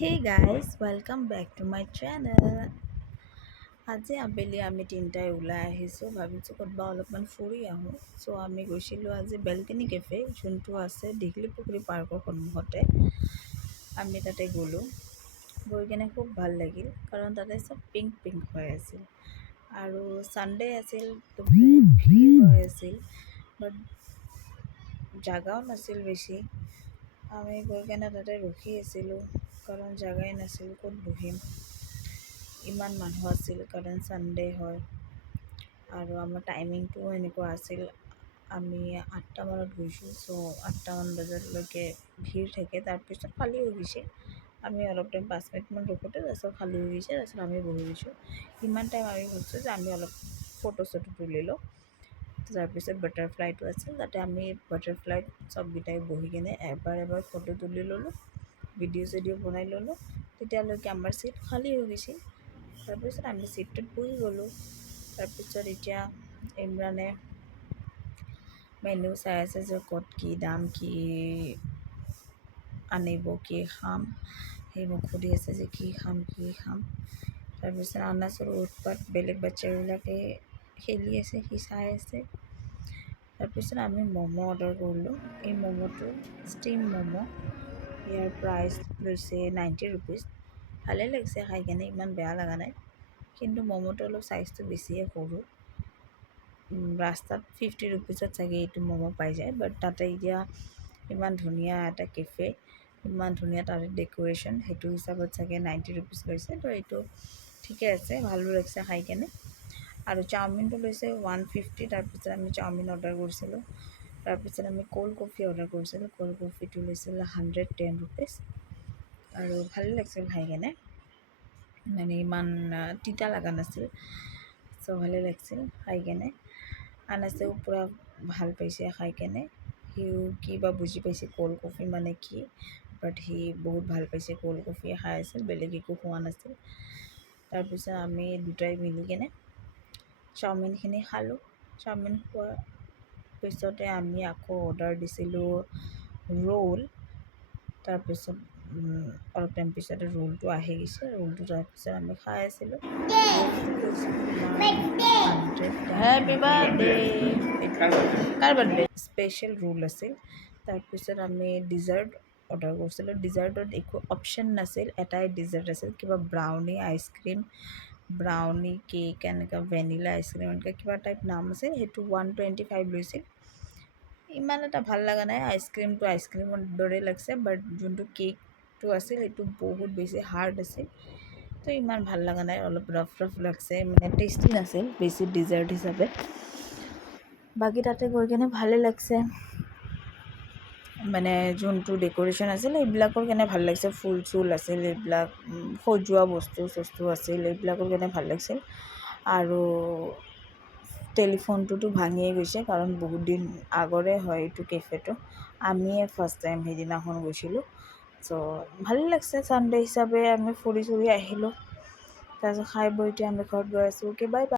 Hey guys, welcome back to my channel. আজি আবেলি আমি তিনিটাই ওলাই আহিছোঁ, ভাবিছোঁ ক'ৰবাত অলপমান ফুৰি আহোঁ। চ' আমি গৈছিলোঁ আজি বেলকনি কেফে, যোনটো আছে দীঘলী পুখুৰী পাৰ্কৰ সন্মুখতে। আমি তাতে গ'লোঁ, গৈ কিনে খুব ভাল লাগিল, কাৰণ তাতে চব পিংক পিংক হৈ আছিল আৰু ছানডে আছিল, তো বহুত ভিৰ হৈ আছিল, বাট জাগাও নাছিল বেছি। আমি গৈ কেনে তাতে ৰখি আছিলোঁ, কাৰণ জাগাই নাছিল, ক'ত বহিম। ইমান মানুহ আছিল কাৰণ ছানডে হয় আৰু আমাৰ টাইমিংটোও এনেকুৱা আছিল। আমি 8টামানত গৈছোঁ, চ' 8টামান বজালৈকে ভিৰ থাকে, তাৰপিছত খালী হৈ গৈছে। আমি অলপ টাইম 5 মিনিটমান ৰখোঁতে তাৰপিছত খালী হৈ গৈছে, তাৰপিছত আমি বহি গৈছোঁ। ইমান টাইম আমি ভাবিছোঁ যে আমি অলপ ফটো চটো তুলি লওঁ। তাৰপিছত বাটাৰফ্লাইটো আছিল, তাতে আমি বাটাৰফ্লাইত চবকেইটাই বহি কিনে এবাৰ ফটো তুলি ল'লোঁ, ভিডিঅ' চিডিঅ' বনাই ল'লোঁ। তেতিয়ালৈকে আমাৰ চিট খালী হৈ গৈছে, তাৰপিছত আমি চিটটোত বহি গ'লোঁ। তাৰপিছত এতিয়া ইমৰানে মেনু চাই আছে যে ক'ত কি দাম, কি আনিব, কি খাম। সি মোক সুধি আছে যে কি খাম। তাৰপিছত আনাচৰ উৎপাত, বেলেগ বাচ্চাবিলাকে খেলি আছে, সি চাই আছে। তাৰপিছত আমি ম'ম' অৰ্ডাৰ কৰিলোঁ। এই ম'ম'টো ষ্টিম ম'ম', ইয়াৰ প্ৰাইচ লৈছে 90 ৰুপিজ। ভালেই লাগিছে খাই কেনে, ইমান বেয়া লগা নাই, কিন্তু ম'ম'টো অলপ চাইজটো বেছিয়ে সৰু। ৰাস্তাত 50 ৰুপিজত চাগে এইটো ম'ম' পাই যায়, বাট তাতে এতিয়া ইমান ধুনীয়া এটা কেফে, ইমান ধুনীয়া তাতে ডেক'ৰেশ্যন, সেইটো হিচাপত চাগে 90 ৰুপিজ লৈছে। তো এইটো ঠিকে আছে, ভালো লাগিছে খাই কেনে। আৰু চাওমিনটো লৈছে 150। তাৰপিছত আমি চাওমিন অৰ্ডাৰ কৰিছিলোঁ। তাৰপিছত আমি ক'ল্ড কফি অৰ্ডাৰ কৰিছিলোঁ। ক'ল্ড কফিটো লৈছিল 110 ৰুপিজ আৰু ভালেই লাগিছিল খাই কেনে, মানে ইমান তিতা লগা নাছিল, চ' ভালেই লাগিছিল খাই কেনে। আনাছেও পূৰা ভাল পাইছে খাই কেনে, সিও কি বা বুজি পাইছে ক'ল্ড কফি মানে কি, বাট সি বহুত ভাল পাইছে, ক'ল্ড কফিয়ে খাই আছিল, বেলেগ একো খোৱা নাছিল। তাৰপিছত আমি দুটাই মিলি কেনে চাওমিনখিনি খালোঁ। চাওমিন খোৱাৰ পিছতে আমি আকৌ অৰ্ডাৰ দিছিলোঁ ৰোল। তাৰপিছত অলপ টাইম পিছতে ৰোলটো আহি গৈছে। ৰোলটো তাৰপিছত আমি খাই আছিলোঁ। হেপী বাৰ্থডে, কাৰ বাৰ্থডে? স্পেচিয়েল ৰোল আছিল। তাৰপিছত আমি ডিজাৰ্ট অৰ্ডাৰ কৰিছিলোঁ। ডিজাৰ্টত একো অপশ্যন নাছিল, এটাই ডিজাৰ্ট আছিল, কিবা ব্ৰাউনি আইচক্ৰীম, ব্ৰাউনি কেক, এনেকুৱা ভেনিলা আইচক্ৰীম, এনেকুৱা কিবা টাইপ নাম আছিল। সেইটো 125 লৈছিল। ইমান এটা ভাল লগা নাই, আইচক্ৰীমটো আইচক্ৰীমৰ দৰে লাগিছে, বাট যোনটো কেকটো আছিল সেইটো বহুত বেছি হাৰ্ড আছিল, তো ইমান ভাল লগা নাই, অলপ ৰাফ লাগছে, মানে টেষ্টি নাছিল বেছি ডিজাৰ্ট হিচাপে। বাকী তাতে গৈ কিনে ভালে লাগছে, মানে যোনটো ডেক'ৰেশ্যন আছিল এইবিলাকৰ কাৰণে ভাল লাগিছে, ফুল চুল আছিল, এইবিলাক সজোৱা বস্তু চস্তু আছিল, এইবিলাকৰ কাৰণে ভাল লাগিছিল। আৰু টেলিফোনটোতো ভাঙিয়ে গৈছে, কাৰণ বহুত দিন আগৰে হয় এইটো কেফেটো, আমিয়ে ফাৰ্ষ্ট টাইম সেইদিনাখন গৈছিলোঁ। চ' ভালেই লাগছে, ছানডে হিচাপে আমি ফুৰি চুৰি আহিলোঁ। তাৰপিছত খাই বৈ এতিয়া আমি ঘৰত গৈ আছোঁ। Okay, bye bye.